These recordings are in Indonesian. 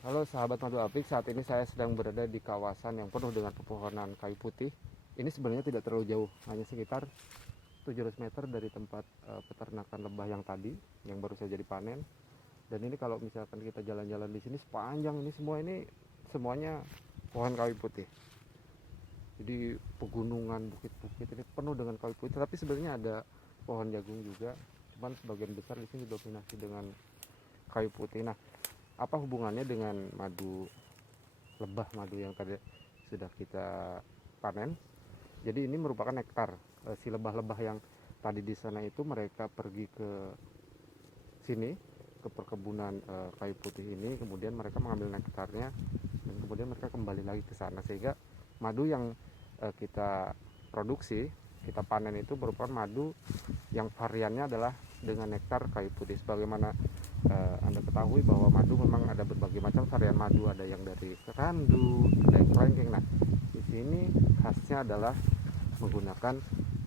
Halo sahabat Madu Apik, saat ini saya sedang berada di kawasan yang penuh dengan pepohonan kayu putih. Ini sebenarnya tidak terlalu jauh, hanya sekitar 700 meter dari tempat peternakan lebah yang tadi, yang baru saja dipanen. Dan ini kalau misalkan kita jalan-jalan di sini sepanjang ini semuanya pohon kayu putih. Jadi pegunungan, bukit-bukit ini penuh dengan kayu putih. Tapi sebenarnya ada pohon jagung juga, cuman sebagian besar di sini dominasi dengan kayu putih. Nah, apa hubungannya dengan lebah madu yang tadi sudah kita panen? Jadi ini merupakan nektar. Si lebah-lebah yang tadi di sana itu mereka pergi ke sini, ke perkebunan kayu putih ini, kemudian mereka mengambil nektarnya dan kemudian mereka kembali lagi ke sana, sehingga madu yang kita produksi, kita panen itu merupakan madu yang variannya adalah dengan nektar kayu putih. Sebagaimana Anda ketahui bahwa madu memang ada berbagai macam varian madu, ada yang dari kerandu, ada yang kelengkeng. Nah, di sini khasnya adalah menggunakan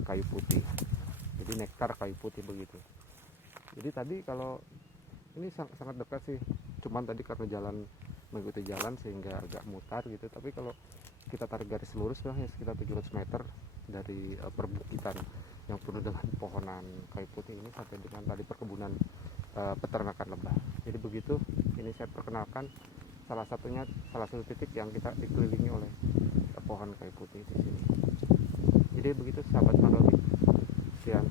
kayu putih. Jadi nektar kayu putih begitu. Jadi tadi kalau ini sangat dekat sih, cuman tadi karena mengikuti jalan sehingga agak mutar gitu. Tapi kalau kita tarik garis lurus lah ya sekitar 700 meter dari perbukitan yang penuh dengan pohonan kayu putih ini sampai dengan tadi perkebunan peternakan lebah. Jadi begitu, ini saya perkenalkan salah satu titik yang kita dikelilingi oleh pohon kayu putih di sini. Jadi begitu sahabat Manobi. Sekian.